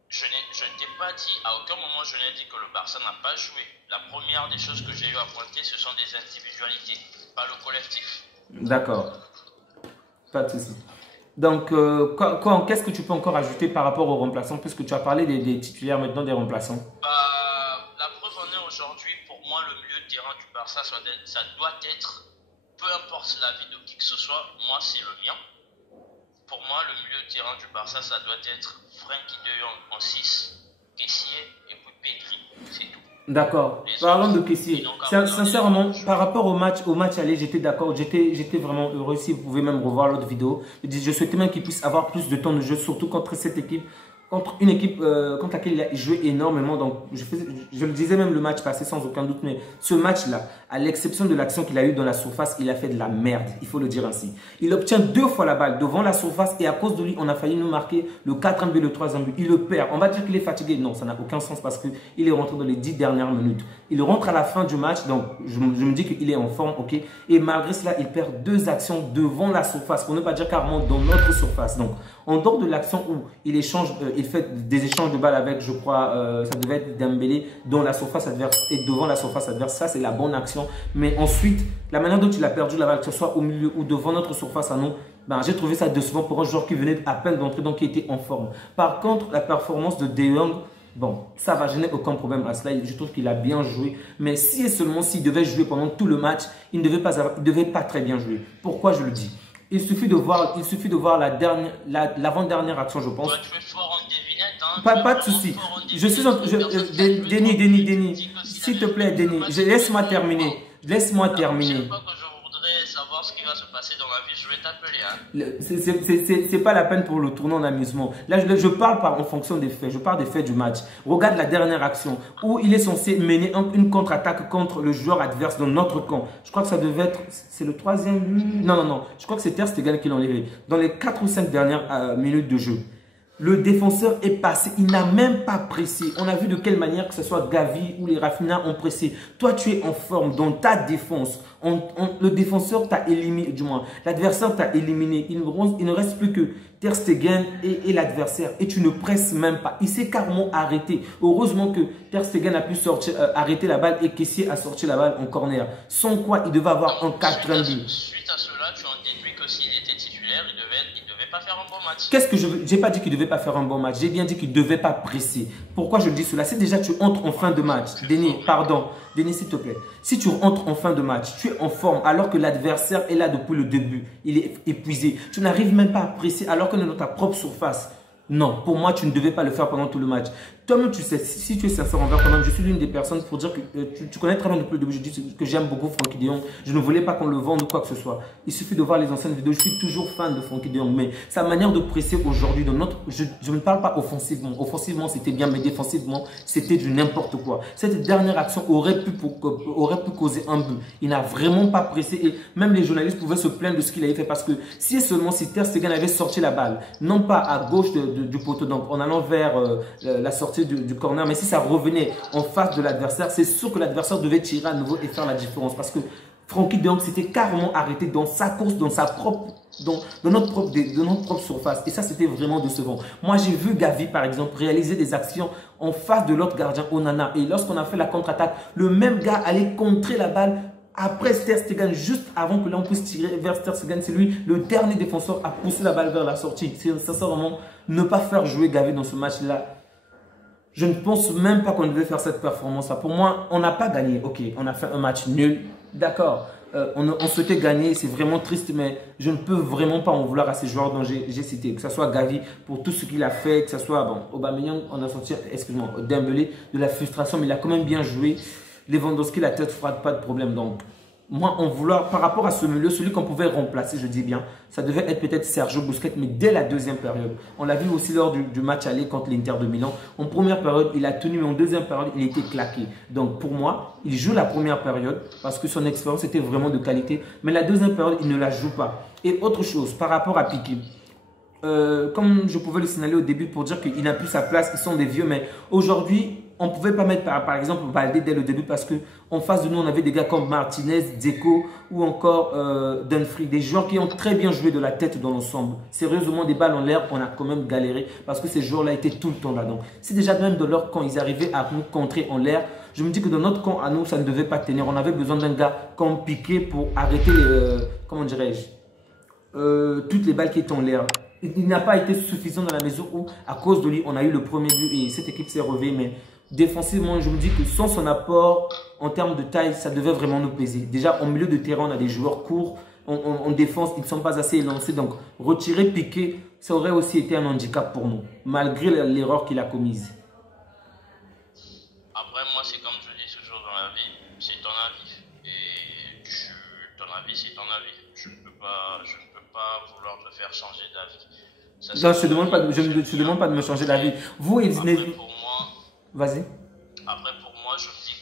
Je ne t'ai pas dit, à aucun moment je n'ai dit que le Barça n'a pas joué. La première des choses que j'ai eu à pointer, ce sont des individualités, pas le collectif. D'accord, pas de souci. Donc, qu'est-ce que tu peux encore ajouter par rapport aux remplaçants, puisque tu as parlé des titulaires maintenant, des remplaçants? La preuve en est aujourd'hui, pour moi, le milieu de terrain du Barça, ça doit être, peu importe l'avis de qui que ce soit, moi c'est le mien. Pour moi, le milieu de terrain du Barça, ça doit être Frenkie de Jong en 6, Kessié et puis Pedri, c'est tout. D'accord. Parlons de Kessié. Sincèrement, par rapport au match aller, j'étais d'accord. J'étais vraiment heureux. Si vous pouvez même revoir l'autre vidéo. Je souhaitais même qu'il puisse avoir plus de temps de jeu, surtout contre cette équipe. Contre une équipe contre laquelle il a joué énormément. Donc, je le disais même le match passé sans aucun doute. Mais ce match-là, à l'exception de l'action qu'il a eue dans la surface, il a fait de la merde. Il faut le dire ainsi. Il obtient 2 fois la balle devant la surface. Et à cause de lui, on a failli nous marquer le 4e but, le 3e but. Il le perd. On va dire qu'il est fatigué. Non, ça n'a aucun sens parce qu'il est rentré dans les 10 dernières minutes. Il rentre à la fin du match. Donc, je me dis qu'il est en forme. Ok. Et malgré cela, il perd 2 actions devant la surface. Pour ne pas dire carrément dans notre surface. Donc, En dehors de l'action où il fait des échanges de balles avec, je crois, ça devait être Dembélé dans la surface adverse et devant la surface adverse. Ça, c'est la bonne action. Mais ensuite, la manière dont il a perdu la balle, que ce soit au milieu ou devant notre surface à nous, ben, j'ai trouvé ça décevant pour un joueur qui venait à peine d'entrer, donc qui était en forme. Par contre, la performance de De Jong, bon, ça va gêner aucun problème à cela. Je trouve qu'il a bien joué. Mais si et seulement s'il devait jouer pendant tout le match, il ne devait pas très bien jouer. Pourquoi je le dis? Il suffit de voir l'avant-dernière action, je pense. Tu es fort en devinette, hein. Pas de souci. Denis, s'il te plaît, Denis, laisse-moi terminer. Laisse-moi terminer. Savoir ce qui va se passer dans la vie, je vais t'appeler. Hein. C'est pas la peine pour le tourner en amusement. Là, je parle en fonction des faits. Je parle des faits du match. Regarde la dernière action où il est censé mener une contre-attaque contre le joueur adverse dans notre camp. Je crois que ça devait être... C'est le troisième... Non. Je crois que c'est Ter Stegen qui l'a enlevé. Dans les 4 ou 5 dernières minutes de jeu. Le défenseur est passé, il n'a même pas pressé. On a vu de quelle manière que ce soit Gavi ou les Rafinha ont pressé. Toi, tu es en forme dans ta défense. Le défenseur t'a éliminé, du moins, l'adversaire t'a éliminé. Il ne reste plus que Ter Stegen et l'adversaire. Et tu ne presses même pas. Il s'est carrément arrêté. Heureusement que Ter Stegen a pu arrêter la balle et Kessié a sorti la balle en corner. Sans quoi, il devait avoir un 4-1-2. Suite à cela, tu en déduis que s'il était titulaire, il devait pas faire un bon match. Qu'est-ce que je veux? J'ai pas dit qu'il ne devait pas faire un bon match. J'ai bien dit qu'il ne devait pas presser. Pourquoi je dis cela? Si déjà tu entres en fin de match, Denis, pardon, Denis, s'il te plaît. Si tu entres en fin de match, tu es en forme alors que l'adversaire est là depuis le début. Il est épuisé. Tu n'arrives même pas à presser alors qu'on est dans ta propre surface. Non, pour moi, tu ne devais pas le faire pendant tout le match. Toi-même, tu sais, si tu es sincère envers toi-même, je suis l'une des personnes pour dire que tu connais très bien depuis le début. Je dis que j'aime beaucoup Frenkie de Jong. Je ne voulais pas qu'on le vende ou quoi que ce soit. Il suffit de voir les anciennes vidéos. Je suis toujours fan de Frenkie de Jong. Mais sa manière de presser aujourd'hui, je ne parle pas offensivement. Offensivement, c'était bien, mais défensivement, c'était du n'importe quoi. Cette dernière action aurait pu causer un but. Il n'a vraiment pas pressé et même les journalistes pouvaient se plaindre de ce qu'il avait fait parce que si seulement si Ter Stegen avait sorti la balle, non pas à gauche du poteau, donc en allant vers la sortie du corner, mais si ça revenait en face de l'adversaire, c'est sûr que l'adversaire devait tirer à nouveau et faire la différence parce que Frenkie de Jong s'était carrément arrêté dans sa course, dans notre propre surface. Et ça, c'était vraiment décevant. Moi, j'ai vu Gavi, par exemple, réaliser des actions en face de l'autre gardien, Onana. Et lorsqu'on a fait la contre-attaque, le même gars allait contrer la balle après Ter Stegen, juste avant que l'on puisse tirer vers Ter Stegen. C'est lui, le dernier défenseur, à pousser la balle vers la sortie. C'est sincèrement ne pas faire jouer Gavi dans ce match-là. Je ne pense même pas qu'on devait faire cette performance-là. Pour moi, on n'a pas gagné. Ok, on a fait un match nul. D'accord. On souhaitait gagner. C'est vraiment triste, mais je ne peux vraiment pas en vouloir à ces joueurs dont j'ai cité. Que ce soit Gavi pour tout ce qu'il a fait. Que ce soit Aubameyang, on a senti, excuse-moi, Dembélé, de la frustration. Mais il a quand même bien joué. Lewandowski, la tête froide, pas de problème. Donc, moi, en vouloir, par rapport à ce milieu, celui qu'on pouvait remplacer, je dis bien, ça devait être peut-être Sergio Busquets, mais dès la deuxième période. On l'a vu aussi lors du match aller contre l'Inter de Milan. En première période, il a tenu, mais en deuxième période, il était claqué. Donc, pour moi, il joue la première période parce que son expérience était vraiment de qualité. Mais la deuxième période, il ne la joue pas. Et autre chose, par rapport à Piqué. Comme je pouvais le signaler au début pour dire qu'il n'a plus sa place, ils sont des vieux, mais aujourd'hui, on ne pouvait pas mettre par exemple Baldé dès le début parce qu'en face de nous, on avait des gars comme Martinez, Dzeko ou encore Dumfries, des joueurs qui ont très bien joué de la tête dans l'ensemble. Sérieusement, des balles en l'air, on a quand même galéré parce que ces joueurs-là étaient tout le temps là. Donc, si déjà même de leur camp, ils arrivaient à nous contrer en l'air, je me dis que dans notre camp, à nous, ça ne devait pas tenir. On avait besoin d'un gars comme Piqué pour arrêter, comment dirais-je, toutes les balles qui étaient en l'air. Il n'a pas été suffisant dans la mesure où, à cause de lui, on a eu le premier but et cette équipe s'est réveillée. Mais défensivement, je me dis que sans son apport, en termes de taille, ça devait vraiment nous peser. Déjà, au milieu de terrain, on a des joueurs courts. En défense, ils ne sont pas assez élancés. Donc, retirer Piqué, ça aurait aussi été un handicap pour nous, malgré l'erreur qu'il a commise. Après, moi, c'est comme je dis toujours dans la vie, c'est ton avis. Et ton avis, c'est ton avis. Je ne peux pas vouloir te faire changer d'avis. Non, je ne te demande pas de me changer d'avis. Vous, Après, pour moi, vas-y. Après, pour moi, je me dis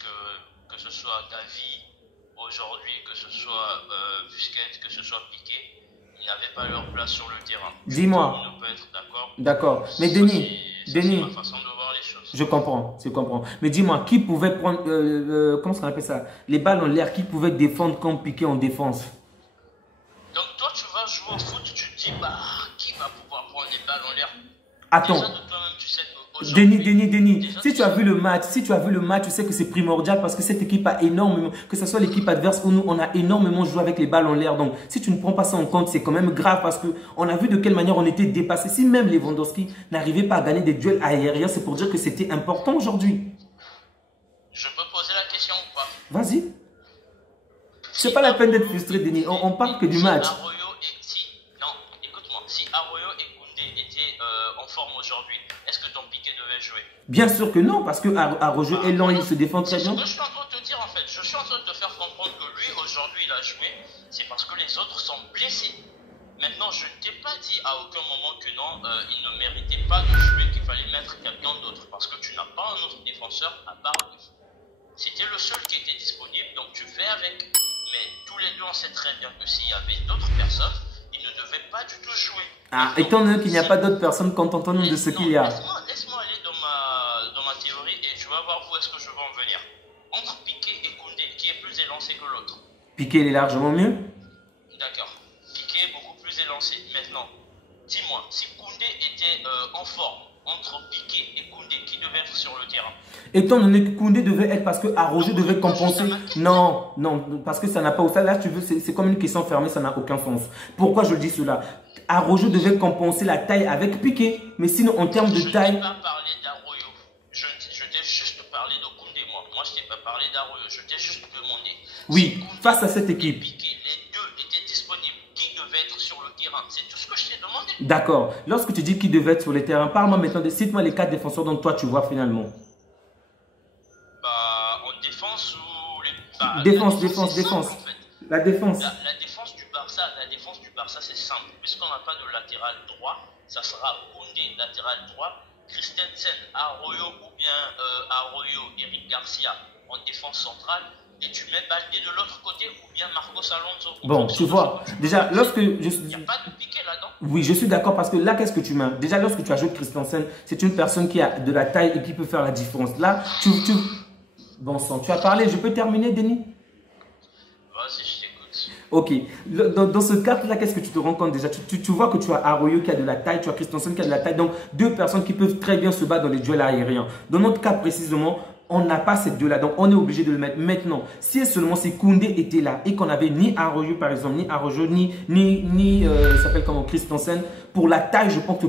que ce soit Gavi aujourd'hui, que ce soit Busquets, que ce soit Piqué, ils n'avaient pas leur place sur le terrain. Dis-moi. On peut être d'accord. D'accord. Mais Denis, c'est ma façon de voir les choses. Je comprends. Mais dis-moi, qui pouvait prendre, comment on appelle ça, les balles en l'air, qui pouvait défendre comme Piqué en défense? Donc toi, tu vas jouer au foot, tu te dis, qui va pouvoir prendre les balles Attends. Déjà, de toi-même, tu sais qu'aujourd'hui... Denis, si tu as vu le match, tu sais que c'est primordial parce que cette équipe a énormément, que ce soit l'équipe adverse ou nous, on a énormément joué avec les balles en l'air. Donc, si tu ne prends pas ça en compte, c'est quand même grave parce qu'on a vu de quelle manière on était dépassé. Si même Lewandowski n'arrivait pas à gagner des duels aériens, c'est pour dire que c'était important aujourd'hui. Je peux poser la question ou pas? Vas-y. C'est pas la peine d'être frustré, Denis. On parle que du match. Non, écoute-moi. Si Arroyo et Koundé étaient en forme aujourd'hui, est-ce que ton Piqué devait jouer? Bien sûr que non, parce que Arroyo est lent, il se défend très bien. C'est ce que je suis en train de te dire en fait. Je suis en train de te faire comprendre que lui, aujourd'hui, il a joué. C'est parce que les autres sont blessés. Maintenant, je ne t'ai pas dit à aucun moment que non, il ne méritait pas de jouer, qu'il fallait mettre quelqu'un d'autre. Parce que tu n'as pas un autre défenseur à part lui. C'était le seul qui était disponible, donc tu fais avec. Mais tous les deux, on sait très bien que s'il y avait d'autres personnes, ils ne devaient pas du tout jouer. Ah, étant donné qu'il n'y a pas d'autres personnes, contentons-nous de ce qu'il y a. Laisse-moi aller dans ma théorie et je vais voir où est-ce que je vais en venir. Entre Piqué et Koundé, qui est plus élancé que l'autre? Piqué, il est largement mieux. D'accord. Piqué est beaucoup plus élancé. Maintenant, dis-moi, si Koundé était en forme, entre Piqué et Koundé, qui devait être sur le terrain? Étant donné que Koundé devait être parce que Arrojo devait compenser. Non, parce que ça n'a pas au là, tu veux, c'est comme une question fermée, ça n'a aucun sens. Pourquoi je dis cela? Arrojo devait compenser la taille avec Piqué, mais sinon en termes de taille. Je n'ai pas parlé d'Arroyo. Je t'ai juste parlé de Koundé, moi. Moi, je t'ai pas parlé d'Arroyo. Je t'ai juste demandé. Oui, face à cette équipe. Piqué, les deux étaient disponibles. Qui devait être sur le terrain? C'est tout ce que je t'ai demandé. D'accord. Lorsque tu dis qui devait être sur le terrain, parle-moi maintenant, cite-moi les 4 défenseurs dont toi tu vois finalement. En défense ou les... défense. En fait. La défense. La défense du Barça, c'est simple. Puisqu'on n'a pas de latéral droit, ça sera Koundé, latéral droit, Christensen, Arroyo ou bien Arroyo, Eric Garcia en défense centrale. Et tu mets Baldé de l'autre côté ou bien Marcos Alonso. Bon, tu vois, déjà, lorsque il n'y a pas de Piqué là-dedans. Oui, je suis d'accord parce que là, qu'est-ce que tu mets? Déjà, lorsque tu ajoutes Christensen, c'est une personne qui a de la taille et qui peut faire la différence. Là, Bon sang, tu as parlé, je peux terminer, Denis? Vas-y, je t'écoute. Ok, dans ce cadre-là, qu'est-ce que tu te rends compte déjà? Tu vois que tu as Arroyo qui a de la taille, tu as Christensen qui a de la taille, donc deux personnes qui peuvent très bien se battre dans les duels aériens. Dans notre cas précisément, on n'a pas ces deux-là, donc on est obligé de le mettre maintenant. Si seulement si Koundé était là et qu'on n'avait ni Arroyo par exemple, ni Arroyo, ni s'appelle comment, Christensen, pour la taille, je pense que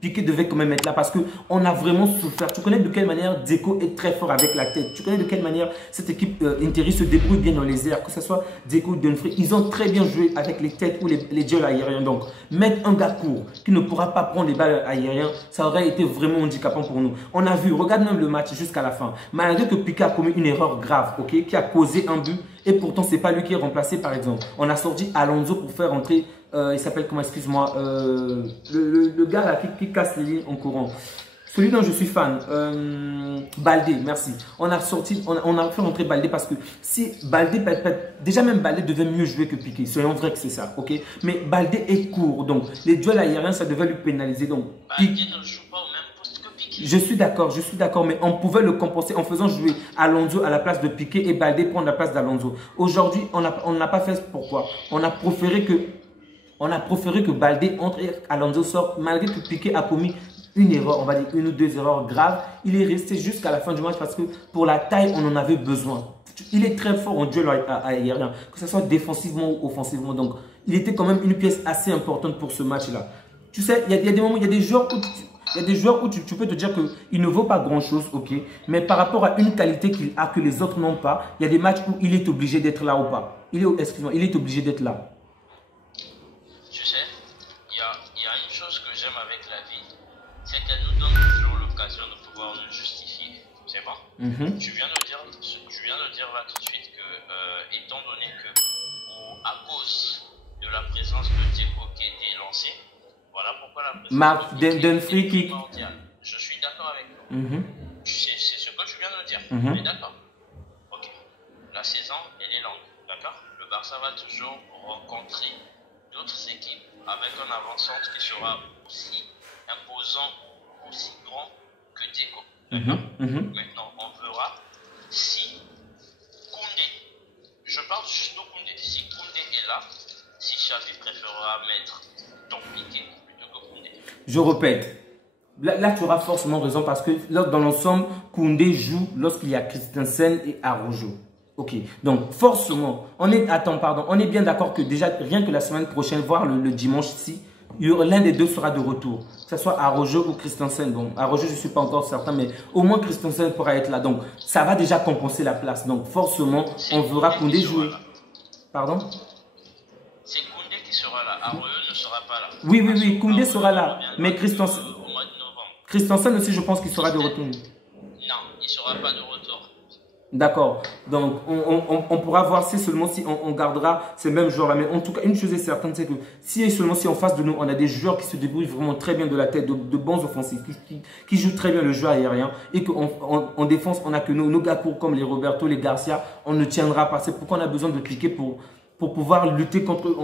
Piqué devait quand même être là parce qu'on a vraiment souffert. Tu connais de quelle manière Dzeko est très fort avec la tête. Tu connais de quelle manière cette équipe Interi se débrouille bien dans les airs. Que ce soit Dzeko ou Dumfries, ils ont très bien joué avec les têtes ou les duels aériens. Donc, mettre un gars court qui ne pourra pas prendre les balles aériennes, ça aurait été vraiment handicapant pour nous. On a vu, regarde même le match jusqu'à la fin. Malgré que Piqué a commis une erreur grave, ok, qui a causé un but, et pourtant, ce n'est pas lui qui est remplacé par exemple. On a sorti Alonso pour faire entrer... il s'appelle comment, excuse-moi, le gars là qui casse les lignes en courant. Celui dont je suis fan, Baldé, merci. On a fait rentrer Baldé parce que si Baldé, déjà même Baldé devait mieux jouer que Piqué. Soyons vrais que c'est ça, ok. Mais Baldé est court, donc les duels aériens, ça devait lui pénaliser. Donc, Baldé ne joue pas au même poste que Piqué. Je suis d'accord, mais on pouvait le compenser en faisant jouer Alonso à la place de Piqué et Baldé prendre la place d'Alonso. Aujourd'hui, on n'a pas fait pourquoi. On a préféré que Baldé entre et Alonso sorte, malgré que Piqué a commis une erreur, on va dire une ou deux erreurs graves. Il est resté jusqu'à la fin du match parce que pour la taille, on en avait besoin. Il est très fort en duel aérien, que ce soit défensivement ou offensivement. Donc, il était quand même une pièce assez importante pour ce match-là. Tu sais, il y a des moments, il y a des joueurs où tu peux te dire qu'il ne vaut pas grand-chose, ok. Mais par rapport à une qualité qu'il a que les autres n'ont pas, il y a des matchs où il est obligé d'être là ou pas. Il est obligé d'être là. Tu sais, il y a une chose que j'aime avec la vie, c'est qu'elle nous donne toujours l'occasion de pouvoir nous justifier. C'est bon? Tu viens de dire là tout de suite que, étant donné que, à cause de la présence de Dzeko qui était lancé, voilà pourquoi la présence d'un free kick. Je suis d'accord avec toi. C'est ce que tu viens de dire. Tu es d'accord? Ok. La saison, elle est longue. D'accord? Le Barça va toujours rencontrer d'autres équipes avec un avant-centre qui sera aussi imposant, aussi grand que Dzeko. Maintenant, on verra si Koundé, je parle juste de Koundé, si Koundé est là, si Xavi préférera mettre Piqué plutôt que Koundé. Je répète, Là, tu auras forcément raison parce que dans l'ensemble, Koundé joue lorsqu'il y a Christensen et Araujo. Ok, donc forcément, on est bien d'accord que déjà, rien que la semaine prochaine, voire le dimanche-ci, l'un des deux sera de retour, que ce soit Araujo ou Christensen. Bon, Araujo, je ne suis pas encore certain, mais au moins Christensen pourra être là. Donc, ça va déjà compenser la place. Donc, forcément, on verra Koundé jouer. Pardon? C'est Koundé qui sera là. Araujo ne sera pas là. Oui, Koundé sera là. Mais Christensen aussi, je pense qu'il sera de retour. Non, il ne sera pas de retour. D'accord. Donc, on pourra voir si seulement si on gardera ces mêmes joueurs-là. Mais en tout cas, une chose est certaine, c'est que si en face de nous, on a des joueurs qui se débrouillent vraiment très bien de la tête, de bons offensifs, qui jouent très bien le jeu aérien et qu'en défense, on a que nos gars courts comme les Roberto, les Garcia, on ne tiendra pas. C'est pourquoi on a besoin de cliquer pour pouvoir lutter contre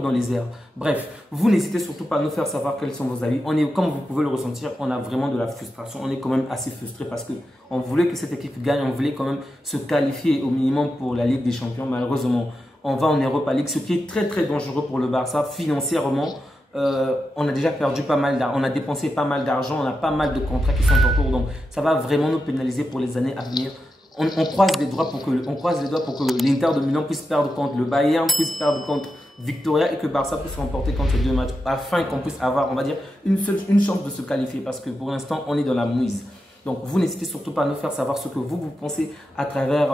dans les airs. Bref, vous n'hésitez surtout pas à nous faire savoir quels sont vos avis. Comme vous pouvez le ressentir, on a vraiment de la frustration. On est quand même assez frustré parce qu'on voulait que cette équipe gagne. On voulait quand même se qualifier au minimum pour la Ligue des Champions. Malheureusement, on va en Europa League, ce qui est très très dangereux pour le Barça financièrement. On a déjà perdu pas mal d'argent, on a dépensé pas mal d'argent, on a pas mal de contrats qui sont en cours. Donc, ça va vraiment nous pénaliser pour les années à venir. On croise les doigts pour que l'Inter de Milan puisse perdre contre le Bayern, puisse perdre contre Victoria et que Barça puisse remporter contre ces deux matchs afin qu'on puisse avoir, on va dire, une chance de se qualifier parce que pour l'instant, on est dans la mouise. Donc, vous n'hésitez surtout pas à nous faire savoir ce que vous pensez à travers,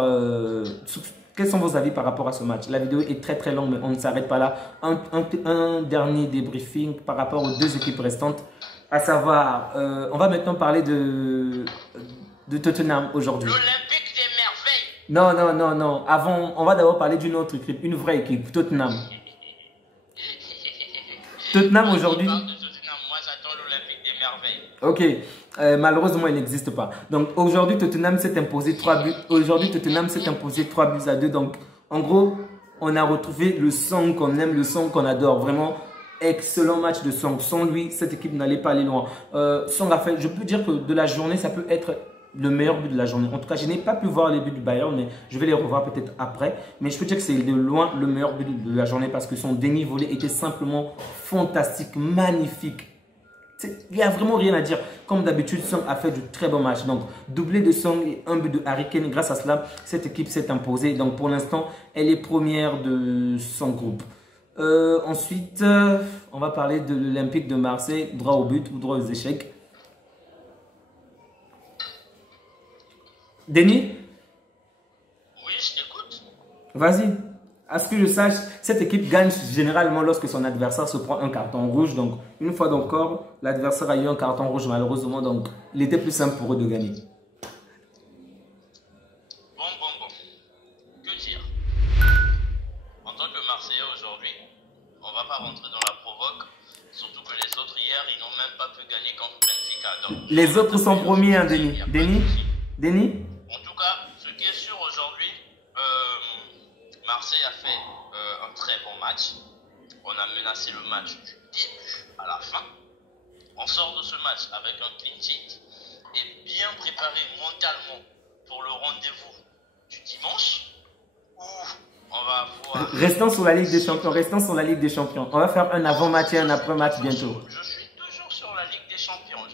quels sont vos avis par rapport à ce match. La vidéo est très très longue, mais on ne s'arrête pas là. Un dernier débriefing par rapport aux deux équipes restantes, à savoir, on va maintenant parler de Tottenham aujourd'hui. L'Olympique des merveilles. Non. Avant, on va d'abord parler d'une autre équipe, une vraie équipe, Tottenham. Tottenham aujourd'hui. Moi, j'attends l'Olympique des merveilles. Ok. Malheureusement, il n'existe pas. Donc aujourd'hui, Tottenham s'est imposé 3 buts. Aujourd'hui, Tottenham s'est imposé 3 buts à 2. Donc en gros, on a retrouvé le Song qu'on aime, le Song qu'on adore. Vraiment, excellent match de Song. Sans lui, cette équipe n'allait pas aller loin. Song a fait, je peux dire que de la journée, ça peut être le meilleur but de la journée. En tout cas, je n'ai pas pu voir les buts du Bayern, mais je vais les revoir peut-être après. Mais je peux dire que c'est de loin le meilleur but de la journée parce que son dénivelé était simplement fantastique, magnifique. Il n'y a vraiment rien à dire. Comme d'habitude, Song a fait du très bon match. Donc, doublé de Song et un but de Harry Kane. Grâce à cela, cette équipe s'est imposée. Donc, pour l'instant, elle est première de son groupe. Ensuite, on va parler de l'Olympique de Marseille. Droit au but ou droit aux échecs. Denis? Oui, je t'écoute. Vas-y. À ce que je sache, cette équipe gagne généralement lorsque son adversaire se prend un carton rouge. Donc, une fois encore, l'adversaire a eu un carton rouge malheureusement. Donc, il était plus simple pour eux de gagner. Bon. Que dire? En tant que Marseillais aujourd'hui, on va pas rentrer dans la provoque. Surtout que les autres hier, ils n'ont même pas pu gagner contre Benfica. Donc, les autres sont premiers, hein, Denis. Denis? En tout cas, ce qui est sûr aujourd'hui, Marseille a fait un très bon match. On a menacé le match du début à la fin. On sort de ce match avec un clean sheet et bien préparé mentalement pour le rendez-vous du dimanche où on va avoir... Restons sur la Ligue des Champions. On va faire un avant-match et un après-match bientôt. Je suis toujours sur la Ligue des Champions.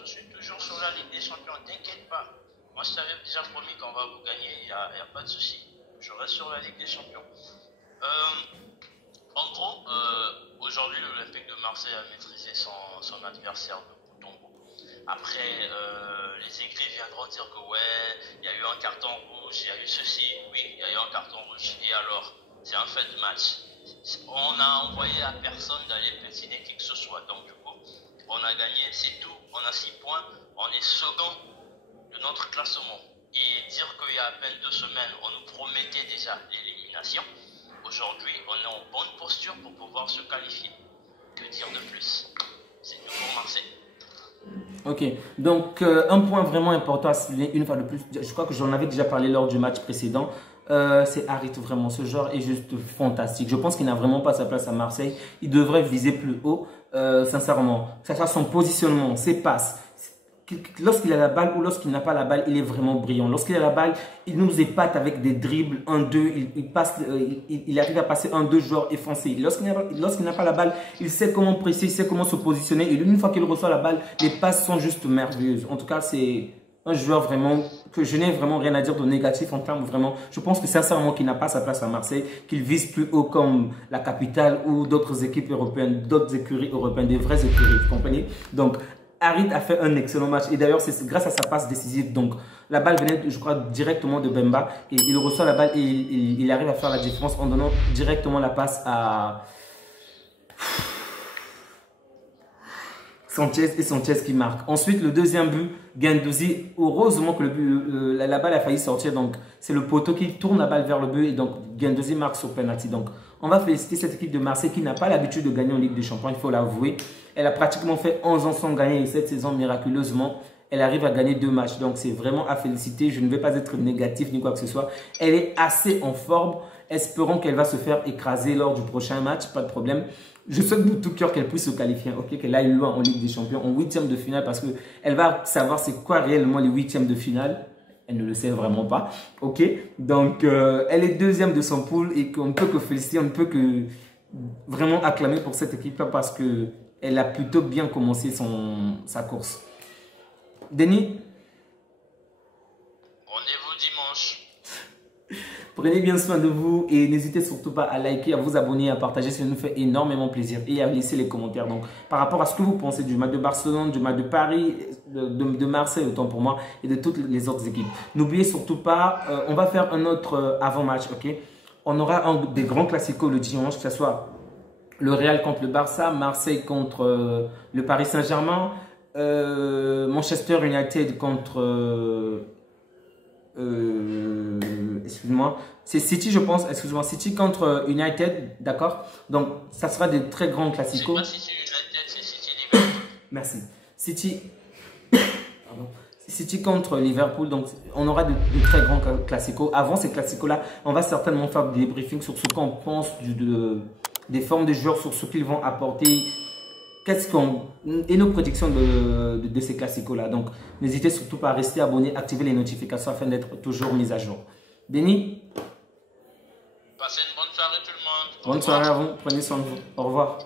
T'inquiète pas. Moi, je t'avais déjà promis qu'on va vous gagner. Il n'y a pas de souci. Je reste sur la Ligue des Champions. En gros, aujourd'hui, l'Olympique de Marseille a maîtrisé son adversaire de bout en bout. Après, les écrits viendront dire que ouais, il y a eu un carton rouge, il y a eu ceci, oui, il y a eu un carton rouge. Et alors, c'est un fait de match. On a envoyé à personne d'aller pétiner qui que ce soit. Donc, du coup, on a gagné, c'est tout. On a 6 points, on est second de notre classement. Et dire qu'il y a à peine 2 semaines, on nous promettait déjà l'élimination. Aujourd'hui, on est en bonne posture pour pouvoir se qualifier. Que dire de plus? C'est tout pour Marseille. Ok, donc un point vraiment important à souligner une fois de plus, je crois que j'en avais déjà parlé lors du match précédent, c'est Harit, vraiment, ce joueur est juste fantastique. Je pense qu'il n'a vraiment pas sa place à Marseille, il devrait viser plus haut, sincèrement, que ce soit son positionnement, ses passes. lorsqu'il a la balle ou lorsqu'il n'a pas la balle, il est vraiment brillant. Lorsqu'il a la balle, il nous épate avec des dribbles 1-2, il arrive à passer 1-2 joueurs effacés. Lorsqu'il n'a pas la balle, il sait comment presser, il sait comment se positionner. Et une fois qu'il reçoit la balle, les passes sont juste merveilleuses. En tout cas, c'est un joueur vraiment que je n'ai vraiment rien à dire de négatif en termes vraiment. Je pense que sincèrement qu'il n'a pas sa place à Marseille, qu'il vise plus haut comme la capitale ou d'autres équipes européennes, d'autres écuries européennes, des vraies écuries, vous comprenez? Donc, Harit a fait un excellent match et d'ailleurs c'est grâce à sa passe décisive. Donc la balle venait je crois directement de Bemba et il reçoit la balle et il arrive à faire la différence en donnant directement la passe à Sanchez et Sanchez qui marque. Ensuite le deuxième but, Guendouzi, heureusement que la balle a failli sortir, donc c'est le poteau qui tourne la balle vers le but et donc Guendouzi marque sur penalty. Donc on va féliciter cette équipe de Marseille qui n'a pas l'habitude de gagner en Ligue des Champions, il faut l'avouer. Elle a pratiquement fait 11 ans sans gagner et cette saison, miraculeusement, elle arrive à gagner 2 matchs. Donc, c'est vraiment à féliciter. Je ne vais pas être négatif ni quoi que ce soit. Elle est assez en forme. Espérons qu'elle va se faire écraser lors du prochain match. Pas de problème. Je souhaite de tout cœur qu'elle puisse se qualifier, ok, qu'elle aille loin en Ligue des Champions, en 8e de finale, parce qu'elle va savoir c'est quoi réellement les 8e de finale. Elle ne le sait vraiment pas, ok. Donc, elle est 2e de son pool et qu'on ne peut que féliciter, on ne peut que vraiment acclamer pour cette équipe-là parce que elle a plutôt bien commencé sa course. Denis? Rendez-vous dimanche. Prenez bien soin de vous et n'hésitez surtout pas à liker, à vous abonner, à partager, ça nous fait énormément plaisir et à laisser les commentaires. Donc, par rapport à ce que vous pensez du match de Barcelone, du match de Paris, de Marseille, autant pour moi, et de toutes les autres équipes. N'oubliez surtout pas, on va faire un autre avant-match, ok? On aura des grands classicos le dimanche, que ce soit le Real contre le Barça, Marseille contre le Paris Saint-Germain, Manchester United contre... excuse-moi, c'est City je pense, excuse-moi, City contre United, d'accord? Donc ça sera des très grands classicos. C'est pas City United, c'est City Liverpool. Merci. City contre Liverpool, donc on aura de très grands classicos. Avant ces classicos-là, on va certainement faire des briefings sur ce qu'on pense des formes des joueurs, sur ce qu'ils vont apporter. Et nos prédictions de ces classicos-là. Donc, n'hésitez surtout pas à rester abonné, activer les notifications afin d'être toujours mis à jour. Denis? Passez une bonne soirée tout le monde. Bonne soirée à vous. Prenez soin de vous. Au revoir.